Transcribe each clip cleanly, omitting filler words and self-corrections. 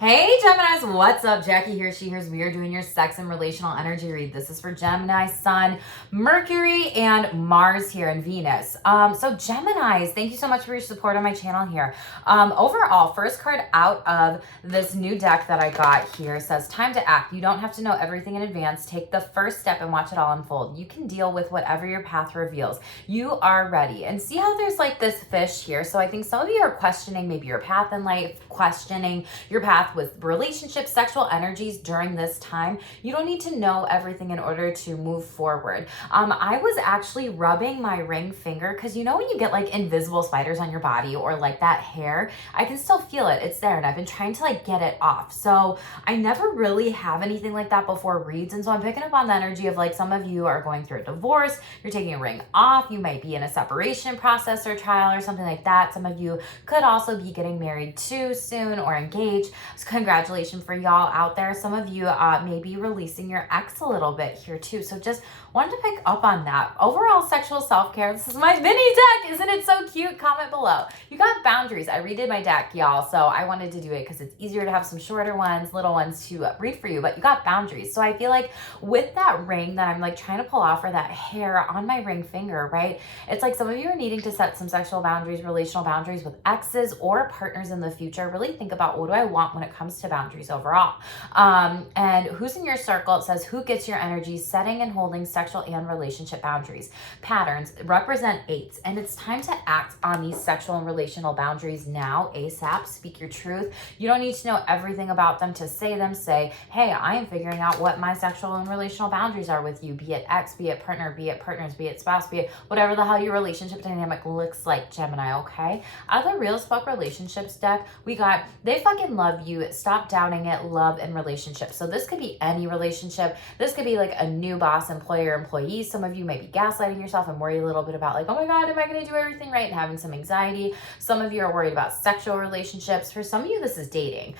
Hey Geminis, what's up? Jackie here, she here's. We are doing your sex and relational energy read. This is for Gemini, Sun, Mercury, and Mars here in Venus. So Geminis, thank you so much for your support on my channel here. Overall, first card out of this new deck that I got here says, time to act. You don't have to know everything in advance. Take the first step and watch it all unfold. You can deal with whatever your path reveals. You are ready. And see how there's like this fish here? So I think some of you are questioning maybe your path in life, questioning your path with relationships, sexual energies during this time. You don't need to know everything in order to move forward. I was actually rubbing my ring finger because you know when you get like invisible spiders on your body or like that hair, I can still feel it. It's there and I've been trying to like get it off. So I never really have anything like that before reads. And so I'm picking up on the energy of like some of you are going through a divorce, you're taking a ring off, you might be in a separation process or trial or something like that. Some of you could also be getting married too soon or engaged. So congratulations for y'all out there. Some of you may be releasing your ex a little bit here too. So just wanted to pick up on that. Overall sexual self-care. This is my mini deck. Isn't it so cute? Comment below. You got boundaries. I redid my deck, y'all. So I wanted to do it because it's easier to have some shorter ones, little ones to read for you, but you got boundaries. So I feel like with that ring that I'm like trying to pull off or that hair on my ring finger, right? It's like some of you are needing to set some sexual boundaries, relational boundaries with exes or partners in the future. Really think about what do I want when it comes to boundaries overall. And who's in your circle? It says who gets your energy, setting and holding sexual and relationship boundaries. Patterns represent eights, and it's time to act on these sexual and relational boundaries now, ASAP. Speak your truth. You don't need to know everything about them to say them. Say, hey, I am figuring out what my sexual and relational boundaries are with you, be it ex, be it partner, be it partners, be it spouse, be it whatever the hell your relationship dynamic looks like, Gemini, okay? Out of the Real as Fuck Relationships deck, we got, they fucking love you, stop doubting it, love and relationships. So this could be any relationship. This could be like a new boss, employer, employee. Some of you might be gaslighting yourself and worry a little bit about like, oh my God, am I going to do everything right? And having some anxiety. Some of you are worried about sexual relationships. For some of you, this is dating.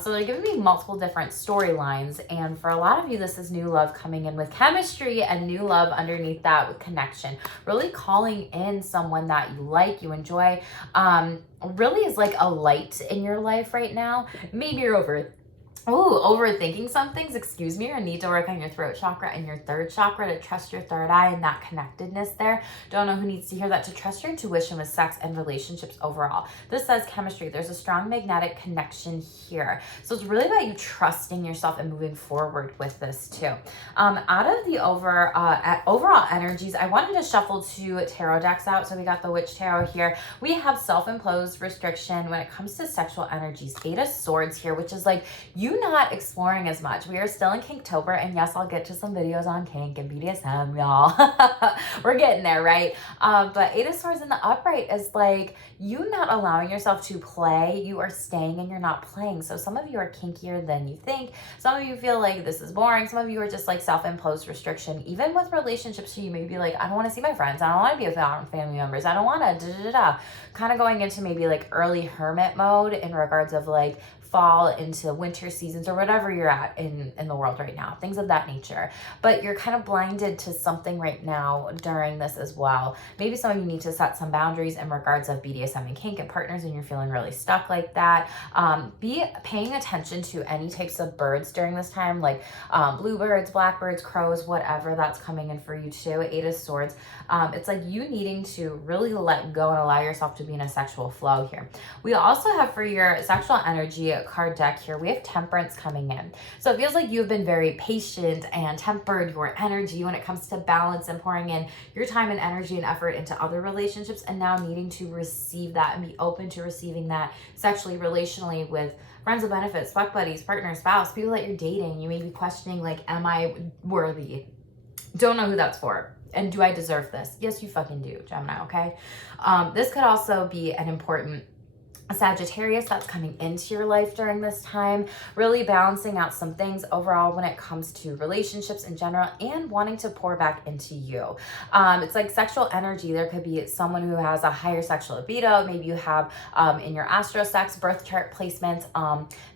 So they're giving me multiple different storylines. And for a lot of you, this is new love coming in with chemistry and new love underneath that with connection. Really calling in someone that you like, you enjoy, really is like a light in your life right now. Maybe you're overthinking some things, excuse me, or need to work on your throat chakra and your third chakra to trust your third eye and that connectedness there. Don't know who needs to hear that, to trust your intuition with sex and relationships overall. This says chemistry. There's a strong magnetic connection here. So it's really about you trusting yourself and moving forward with this too. Out of the overall energies, I wanted to shuffle two tarot decks out. So we got the Witch Tarot here. We have self-imposed restriction when it comes to sexual energies. Eight of Swords here, which is like you not exploring as much. We are still in Kinktober, and yes, I'll get to some videos on kink and BDSM, y'all. We're getting there, right? But Eight of Swords in the upright is like you not allowing yourself to play. You are staying and you're not playing. So some of you are kinkier than you think. Some of you feel like this is boring. Some of you are just like self-imposed restriction. Even with relationships, you may be like, I don't want to see my friends. I don't want to be with family members. I don't want to kind of going into maybe like early hermit mode in regards of like fall into winter seasons or whatever you're at in the world right now, things of that nature. But you're kind of blinded to something right now during this as well. Maybe some of you need to set some boundaries in regards of BDSM and kink and partners and you're feeling really stuck like that. Be paying attention to any types of birds during this time, like bluebirds, blackbirds, crows, whatever that's coming in for you too. Eight of Swords. It's like you needing to really let go and allow yourself to be in a sexual flow here. We also have for your sexual energy card deck here, we have Temperance coming in. So it feels like you've been very patient and tempered your energy when it comes to balance and pouring in your time and energy and effort into other relationships, and now needing to receive that and be open to receiving that sexually, relationally with friends with benefits, fuck buddies, partner, spouse, people that you're dating. You may be questioning like, am I worthy? Don't know who that's for. And do I deserve this? Yes, you fucking do, Gemini, okay? This could also be an important Sagittarius that's coming into your life during this time, really balancing out some things overall when it comes to relationships in general and wanting to pour back into you. It's like sexual energy. There could be someone who has a higher sexual libido. Maybe you have in your astro sex birth chart placements.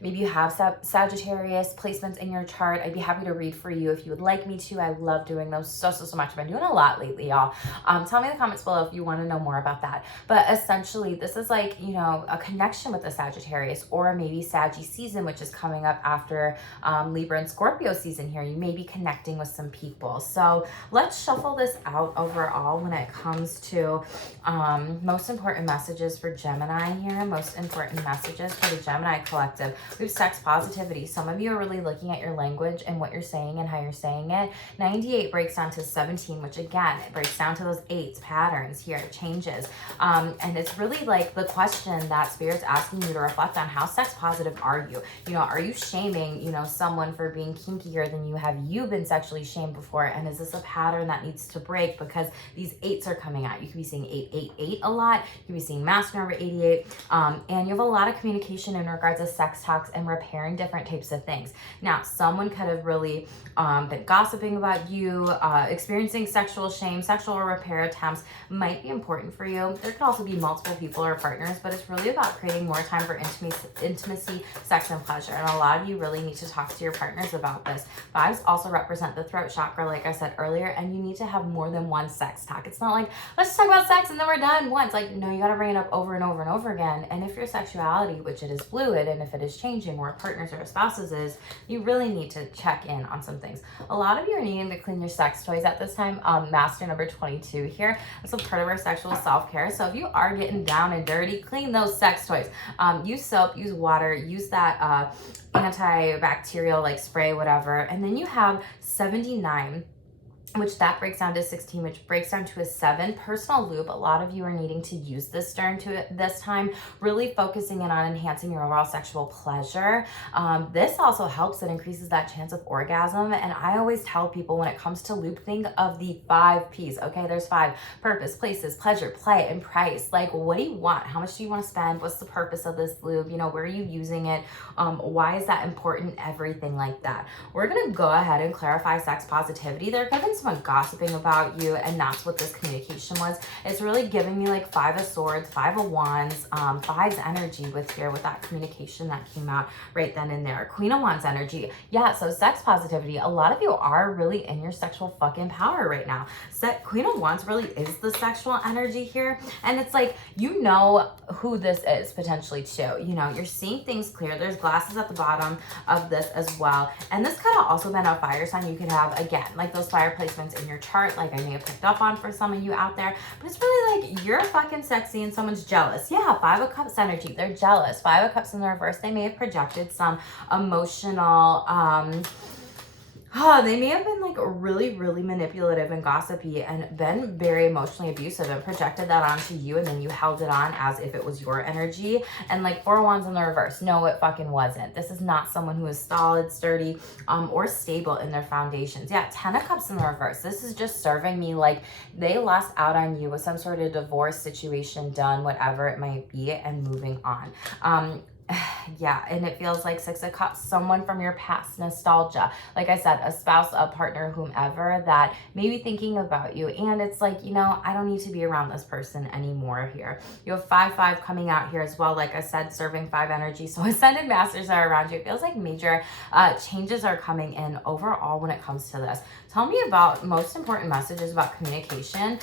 Maybe you have Sagittarius placements in your chart. I'd be happy to read for you if you would like me to. I love doing those so much. I've been doing a lot lately, y'all. Tell me in the comments below if you want to know more about that. But essentially, this is like, you know, a connection with the Sagittarius, or maybe Saggy season, which is coming up after Libra and Scorpio season here. You may be connecting with some people. So let's shuffle this out overall when it comes to most important messages for Gemini here. Most important messages for the Gemini collective. We have sex positivity. Some of you are really looking at your language and what you're saying and how you're saying it. 98 breaks down to 17, which again, it breaks down to those 8s, patterns here, changes. And it's really like the question that Spirit's asking you to reflect on: how sex positive are you? You know, are you shaming, you know, someone for being kinkier than you? Have you been sexually shamed before? And is this a pattern that needs to break? Because these 8s are coming out. You could be seeing 888 a lot. You could be seeing masculine number 88. And you have a lot of communication in regards to sex talks and repairing different types of things. Now, someone could have really been gossiping about you, experiencing sexual shame, sexual repair attempts might be important for you. There could also be multiple people or partners, but it's really about creating more time for intimacy, sex, and pleasure. And a lot of you really need to talk to your partners about this. Vibes also represent the throat chakra, like I said earlier, and you need to have more than one sex talk. It's not like, let's just talk about sex and then we're done once. Like, no, you got to bring it up over and over and over again. And if your sexuality, which it is fluid, and if it is changing, where partners or spouses is, you really need to check in on some things. A lot of you are needing to clean your sex toys at this time. Master number 22 here. That's a part of our sexual self-care. So if you are getting down and dirty, clean those sex toys. Use soap, use water, use that antibacterial like spray, whatever. And then you have 79, which that breaks down to 16, which breaks down to a 7. Personal lube. A lot of you are needing to use this during this time, really focusing in on enhancing your overall sexual pleasure. This also helps and increases that chance of orgasm. And I always tell people, when it comes to lube, think of the 5 P's. Okay, there's 5: purpose, places, pleasure, play, and price. Like, what do you want? How much do you want to spend? What's the purpose of this lube? You know, where are you using it? Why is that important? Everything like that. We're gonna go ahead and clarify sex positivity. There could have been someone gossiping about you, and that's what this communication was. It's really giving me like 5 of Swords, 5 of Wands, 5's energy with that communication that came out right then and there. Queen of Wands energy. Yeah, so sex positivity. A lot of you are really in your sexual fucking power right now. Queen of Wands really is the sexual energy here. And it's like, you know who this is potentially too. You know, you're seeing things clear. There's glasses at the bottom of this as well. And this could have also been a fire sign. You could have, again, like those fire placements in your chart, like I may have picked up on for some of you out there. But it's really like, you're fucking sexy and someone's jealous. Yeah, 5 of Cups energy. They're jealous. 5 of Cups in the reverse. They may have projected some emotional, they may have been like really, really manipulative and gossipy and been very emotionally abusive and projected that onto you, and then you held it on as if it was your energy. And like 4 of Wands in the reverse. No, it fucking wasn't. This is not someone who is solid, sturdy, or stable in their foundations. Yeah, 10 of Cups in the reverse. This is just serving me like they lost out on you with some sort of divorce situation done, whatever it might be, and moving on. Yeah, and it feels like 6 of Cups, someone from your past, nostalgia. Like I said, a spouse, a partner, whomever that may be thinking about you. And it's like, you know, I don't need to be around this person anymore here. You have 5-5 coming out here as well. Like I said, serving 5 energy. So Ascended Masters are around you. It feels like major changes are coming in overall when it comes to this. Tell me about most important messages about communication.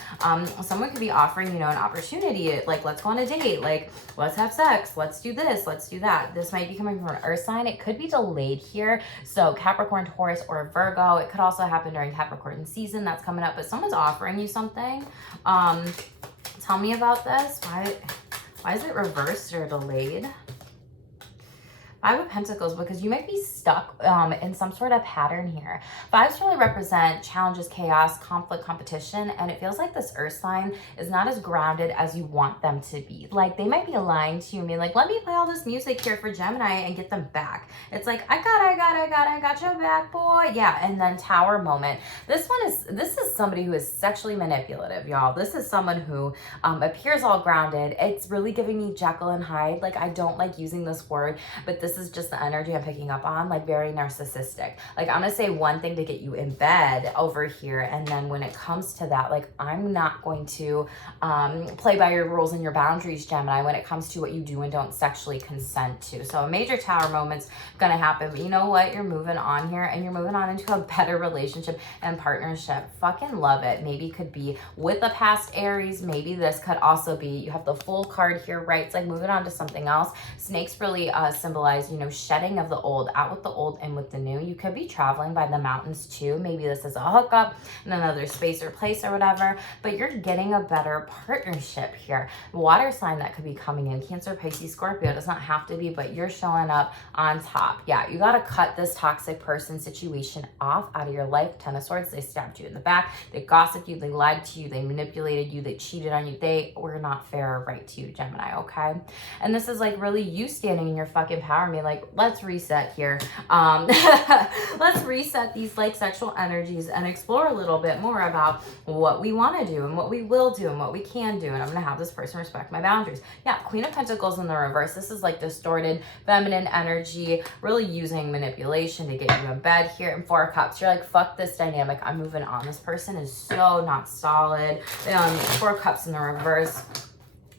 Someone could be offering, you know, an opportunity, like let's go on a date, like let's have sex, let's do this, let's do that. This might be coming from an earth sign. It could be delayed here. So Capricorn, Taurus, or Virgo. It could also happen during Capricorn season that's coming up, but someone's offering you something. Tell me about this. Why is it reversed or delayed? 5 of Pentacles, because you might be stuck in some sort of pattern here. 5s really represent challenges, chaos, conflict, competition, and it feels like this earth sign is not as grounded as you want them to be. Like, they might be lying to you and being like, let me play all this music here for Gemini and get them back. It's like, I got your back, boy. Yeah, and then Tower moment. This is somebody who is sexually manipulative, y'all. This is someone who appears all grounded. It's really giving me Jekyll and Hyde. Like, I don't like using this word, but this this is just the energy I'm picking up on, like very narcissistic. Like I'm gonna say one thing to get you in bed over here, and then when it comes to that, like I'm not going to play by your rules and your boundaries, Gemini, when it comes to what you do and don't sexually consent to. So a major Tower moment's gonna happen, but you know what? You're moving on here, and you're moving on into a better relationship and partnership. Fucking love it. Maybe could be with the past Aries. Maybe this could also be, you have the Fool card here, right? It's like moving on to something else. Snakes really symbolize, you know, shedding of the old, out with the old, in with the new. You could be traveling by the mountains too. Maybe this is a hookup in another space or place or whatever, but you're getting a better partnership here. Water sign that could be coming in, Cancer, Pisces, Scorpio. It does not have to be, but you're showing up on top. Yeah, you got to cut this toxic person situation off out of your life. Ten of Swords, they stabbed you in the back. They gossiped you. They lied to you. They manipulated you. They cheated on you. They were not fair or right to you, Gemini, okay? And this is like really you standing in your fucking power and being like, let's reset here. Let's reset these like sexual energies and explore a little bit more about what we want to do and what we will do and what we can do. And I'm going to have this person respect my boundaries. Yeah, Queen of Pentacles in the reverse. This is like distorted feminine energy, really using manipulation to get you in bed here. And Four of Cups, you're like, fuck this dynamic. I'm moving on. This person is so not solid. Four of Cups in the reverse.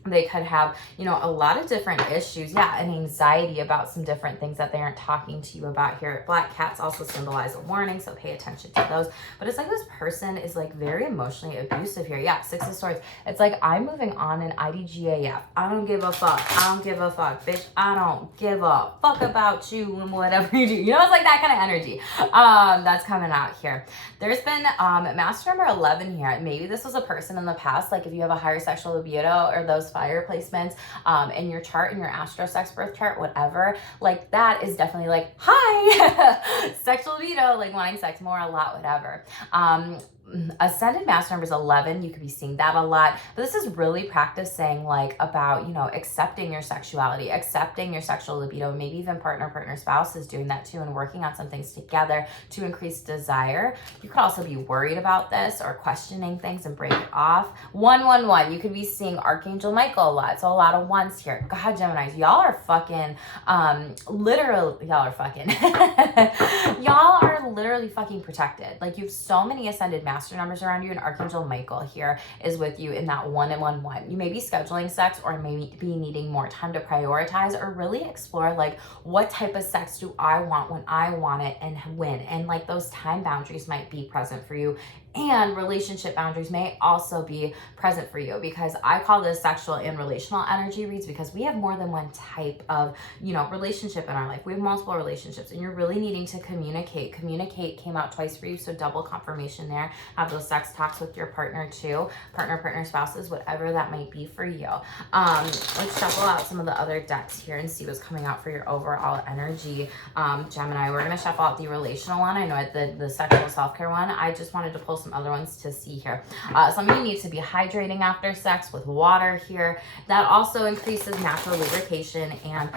They could have, you know, a lot of different issues. Yeah, and anxiety about some different things that they aren't talking to you about here. Black cats also symbolize a warning, so pay attention to those. But it's like this person is like very emotionally abusive here. Yeah, Six of Swords. It's like, I'm moving on in IDGAF. I don't give a fuck. I don't give a fuck, bitch. I don't give a fuck about you and whatever you do. You know, it's like that kind of energy that's coming out here. There's been master number 11 here. Maybe this was a person in the past, like if you have a higher sexual libido or those fire placements in your chart, in your astro sex birth chart, whatever, like that is definitely like, hi, sexual libido, like wanting sex more, a lot, whatever. Ascended master number is 11. You could be seeing that a lot, but this is really practicing like about, you know, accepting your sexuality, accepting your sexual libido. Maybe even partner, spouse is doing that too, and working on some things together to increase desire. You could also be worried about this or questioning things and break it off. 111, you could be seeing Archangel Michael a lot. So a lot of ones here. God, Geminis, y'all are fucking literally, y'all are fucking y'all are literally fucking protected. Like you have so many ascended master numbers around you, and Archangel Michael here is with you in that 111. You may be scheduling sex, or maybe be needing more time to prioritize or really explore like, what type of sex do I want when I want it and when, and like those time boundaries might be present for you. And relationship boundaries may also be present for you, because I call this sexual and relational energy reads, because we have more than one type of, you know, relationship in our life. We have multiple relationships, and you're really needing to communicate. Communicate came out twice for you, so double confirmation there. Have those sex talks with your partner too, partner, spouses, whatever that might be for you. Let's shuffle out some of the other decks here and see what's coming out for your overall energy, Gemini. We're gonna shuffle out the relational one. I know the sexual self-care one. I just wanted to pull some other ones to see here. Some of you need to be hydrating after sex with water here. That also increases natural lubrication and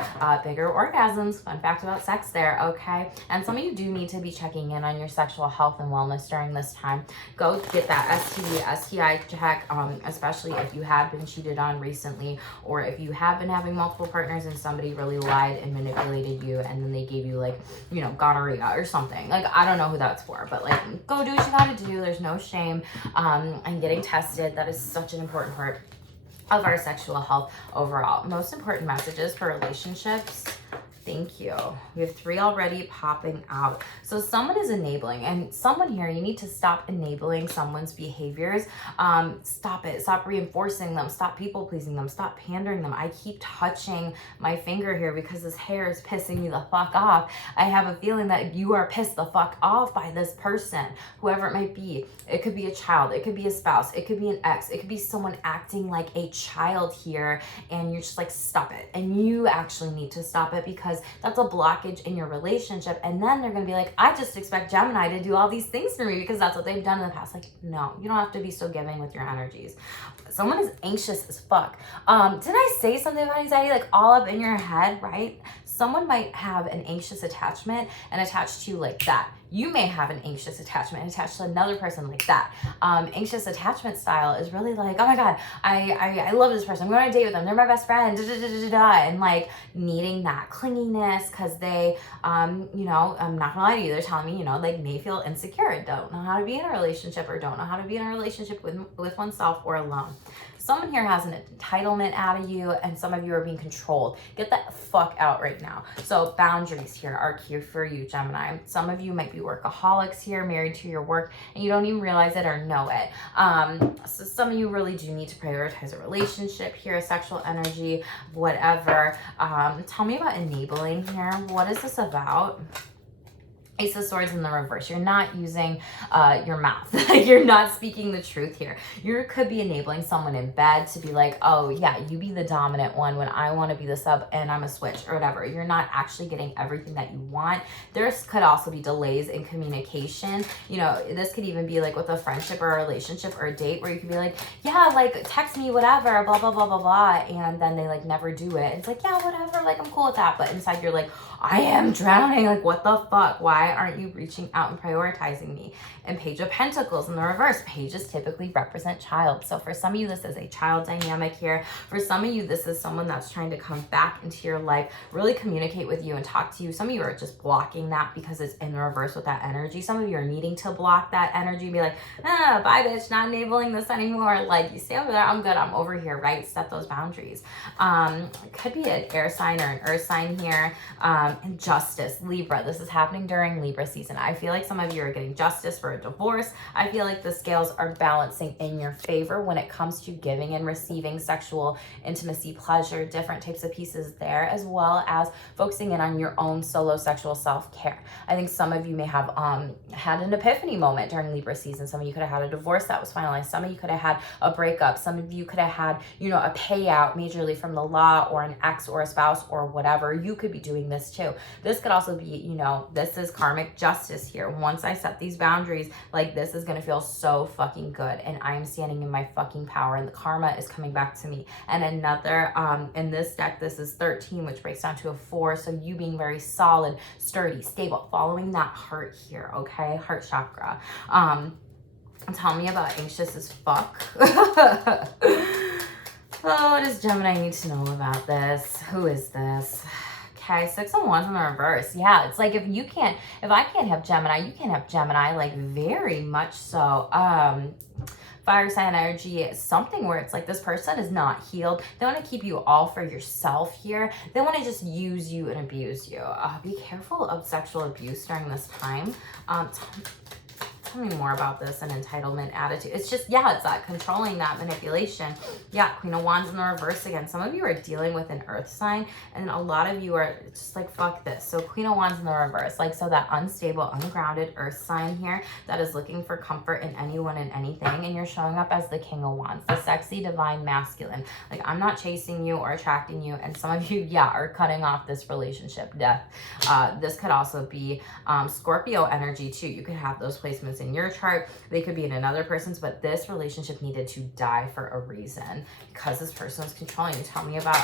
bigger orgasms. Fun fact about sex there, okay? And some of you do need to be checking in on your sexual health and wellness during this time. Go get that STD, STI check, especially if you have been cheated on recently, or if you have been having multiple partners and somebody really lied and manipulated you, and then they gave you like, you know, gonorrhea or something. Like, I don't know who that's for, but like, go do what you gotta do. There's no shame and getting tested. That is such an important part of our sexual health overall. Most important messages for relationships. Thank you. We have 3 already popping out. So someone is enabling, and someone here, you need to stop enabling someone's behaviors. Stop it. Stop reinforcing them. Stop people pleasing them. Stop pandering them. I keep touching my finger here because this hair is pissing me the fuck off. I have a feeling that you are pissed the fuck off by this person, whoever it might be. It could be a child. It could be a spouse. It could be an ex. It could be someone acting like a child here, and you're just like, stop it. And you actually need to stop it, because that's a blockage in your relationship. And then they're going to be like, I just expect Gemini to do all these things for me because that's what they've done in the past. Like, no, you don't have to be so giving with your energies. Someone is anxious as fuck. Did I say something about anxiety, like all up in your head, right? someone might have an anxious attachment and attached to you like that. You may have an anxious attachment attached to another person like that. Anxious attachment style is really like, oh my God, I love this person. I'm going on a date with them. They're my best friend. And like needing that clinginess because they, you know, I'm not gonna lie to you. They're telling me, you know, like may feel insecure, don't know how to be in a relationship or don't know how to be in a relationship with oneself or alone. Someone here has an entitlement out of you and some of you are being controlled. Get that fuck out right now. So boundaries here are key for you, Gemini. Some of you might be workaholics here, married to your work, and you don't even realize it or know it. So some of you really do need to prioritize a relationship here, sexual energy, whatever. Tell me about enabling here. What is this about? Ace of Swords in the reverse. You're not using your mouth. You're not speaking the truth here. You could be enabling someone in bed to be like, oh yeah, you be the dominant one when I want to be the sub and I'm a switch or whatever. You're not actually getting everything that you want. There could also be delays in communication. You know, this could even be like with a friendship or a relationship or a date where you could be like, yeah, like text me, whatever, blah, blah, blah, blah, blah. And then they like never do it. It's like, yeah, whatever, like I'm cool with that. But inside you're like, I am drowning. Like, what the fuck? Why aren't you reaching out and prioritizing me? And Page of Pentacles in the reverse. Pages typically represent child. So for some of you, this is a child dynamic here. For some of you, this is someone that's trying to come back into your life, really communicate with you and talk to you. Some of you are just blocking that because it's in the reverse with that energy. Some of you are needing to block that energy, be like, bye bitch, not enabling this anymore. Like, you stay over there, I'm good, I'm over here, right? Set those boundaries. It could be an air sign or an earth sign here. And justice, Libra. This is happening during Libra season. I feel like some of you are getting justice for a divorce. I feel like the scales are balancing in your favor when it comes to giving and receiving sexual intimacy, pleasure, different types of pieces there, as well as focusing in on your own solo sexual self-care. I think some of you may have had an epiphany moment during Libra season. Some of you could have had a divorce that was finalized. Some of you could have had a breakup. Some of you could have had, you know, a payout majorly from the law or an ex or a spouse or whatever. You could be doing this too. This could also be, you know, this is karmic justice here. Once I set these boundaries, like this is going to feel so fucking good and I'm standing in my fucking power and the karma is coming back to me. And another, in this deck, this is 13, which breaks down to a 4. So you being very solid, sturdy, stable, following that heart here, okay? Heart chakra. Tell me about anxious as fuck. Oh, what does Gemini need to know about this? Who is this? Okay, 6 of Wands in the reverse. Yeah, it's like if I can't have Gemini, you can't have Gemini, like very much so. Fire sign energy is something where it's like this person is not healed. They want to keep you all for yourself here. They want to just use you and abuse you. Be careful of sexual abuse during this time. Tell me more about this and entitlement attitude. It's just, yeah, it's that controlling, that manipulation. Yeah, Queen of Wands in the reverse again. Some of you are dealing with an earth sign and a lot of you are just like, fuck this. So Queen of Wands in the reverse, like, so that unstable, ungrounded earth sign here that is looking for comfort in anyone and anything. And you're showing up as the King of Wands, the sexy, divine, masculine. Like, I'm not chasing you or attracting you. And some of you, yeah, are cutting off this relationship, death. This could also be Scorpio energy too. You could have those placements in your chart. They could be in another person's, but this relationship needed to die for a reason because this person was controlling you. Tell me about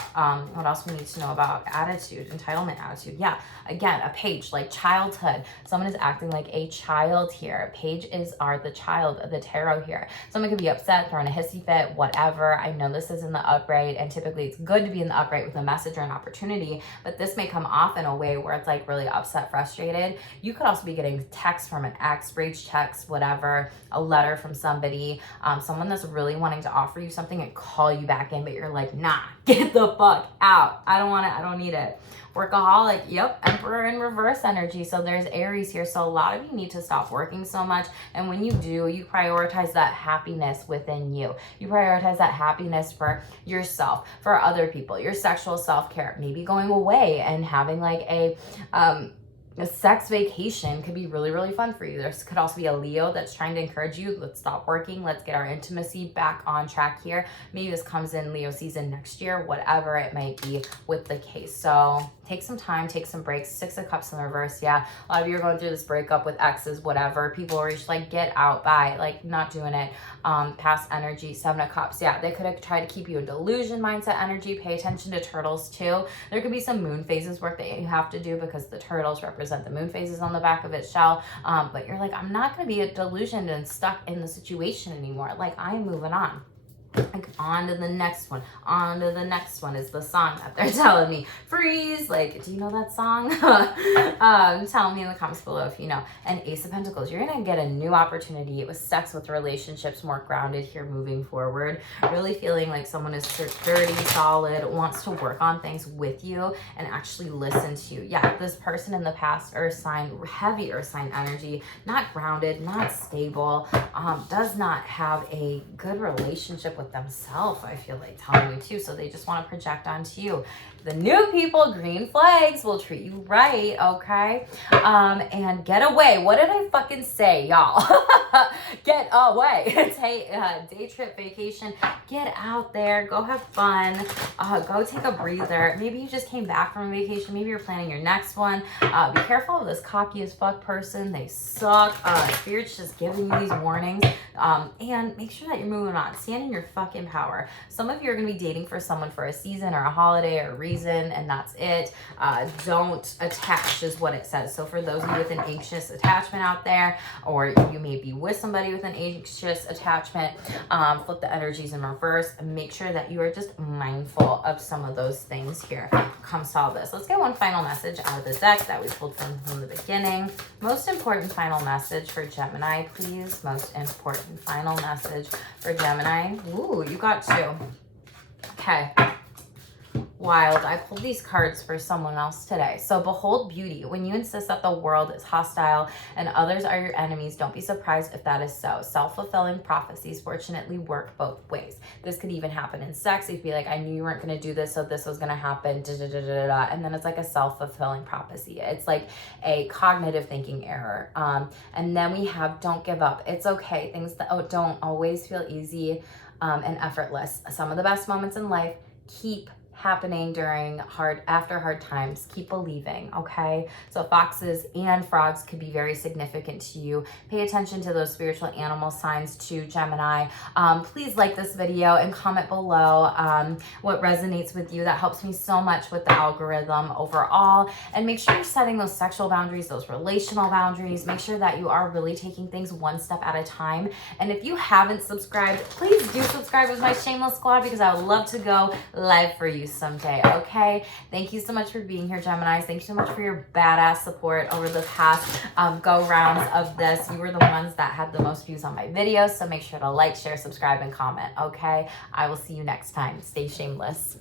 what else we need to know about attitude, entitlement attitude. Yeah, again, a page, like childhood. Someone is acting like a child here. Pages are the child of the tarot here. Someone could be upset, throwing a hissy fit, whatever. I know this is in the upright, and typically it's good to be in the upright with a message or an opportunity, but this may come off in a way where it's like really upset, frustrated. You could also be getting text from an ex, breach text, whatever, a letter from somebody, someone that's really wanting to offer you something and call you back in, but you're like, nah, get the fuck out. I don't want it. I don't need it. Workaholic, yep, Emperor in reverse energy. So there's Aries here. So a lot of you need to stop working so much. And when you do, you prioritize that happiness within you. You prioritize that happiness for yourself, for other people, your sexual self-care, maybe going away and having like a sex vacation could be really, really fun for you. There could also be a Leo that's trying to encourage you. Let's stop working. Let's get our intimacy back on track here. Maybe this comes in Leo season next year, whatever it might be with the case. So take some time, take some breaks. 6 of Cups in the reverse. Yeah, a lot of you are going through this breakup with exes, whatever. People are just like, get out, bye, like not doing it. Past energy, 7 of Cups. Yeah, they could have tried to keep you in delusion mindset energy. Pay attention to turtles too. There could be some moon phases work that you have to do because the turtles represent the moon phases on the back of its shell. But you're like, I'm not going to be delusioned and stuck in the situation anymore. Like, I'm moving on. Like, on to the next one, on to the next one is the song that they're telling me. Freeze. Like, do you know that song? Tell me in the comments below if you know. And Ace of Pentacles, you're gonna get a new opportunity with sex, with relationships, more grounded here moving forward. Really feeling like someone is sturdy, solid, wants to work on things with you and actually listen to you. Yeah, this person in the past, earth sign, heavy earth sign energy, not grounded, not stable, does not have a good relationship with themselves, I feel like telling you too. So they just want to project onto you. The new people, green flags, will treat you right, okay? And get away. What did I fucking say, y'all? Get away. Day trip, vacation. Get out there. Go have fun. Go take a breather. Maybe you just came back from a vacation. Maybe you're planning your next one. Be careful of this cocky as fuck person. They suck. Spirit's just giving you these warnings. And make sure that you're moving on. Stand in your fucking power. Some of you are going to be dating for someone for a season or a holiday or a reason, and that's it. Don't attach is what it says. So for those of you with an anxious attachment out there, or you may be with somebody with an anxious attachment, flip the energies in reverse and make sure that you are just mindful of some of those things here. Come solve this. Let's get one final message out of the deck that we pulled from the beginning. Most important final message for Gemini, please. Most important final message for Gemini. Ooh, you got 2. Okay. Wild. I pulled these cards for someone else today. So behold beauty. When you insist that the world is hostile and others are your enemies, don't be surprised if that is so. Self-fulfilling prophecies fortunately work both ways. This could even happen in sex. You'd be like, I knew you weren't going to do this, so this was going to happen. And then it's like a self-fulfilling prophecy. It's like a cognitive thinking error. And then we have don't give up. It's okay. Things that don't always feel easy and effortless. Some of the best moments in life keep happening after hard times. Keep believing, okay? So foxes and frogs could be very significant to you. Pay attention to those spiritual animal signs too, Gemini. Please like this video and comment below what resonates with you. That helps me so much with the algorithm overall. And make sure you're setting those sexual boundaries, those relational boundaries. Make sure that you are really taking things one step at a time. And if you haven't subscribed, please do subscribe with my Shameless squad, because I would love to go live for you someday, okay? Thank you so much for being here, Geminis. Thank you so much for your badass support over the past go rounds of this. You were the ones that had the most views on my videos, so make sure to like, share, subscribe, and comment, okay? I will see you next time. Stay shameless.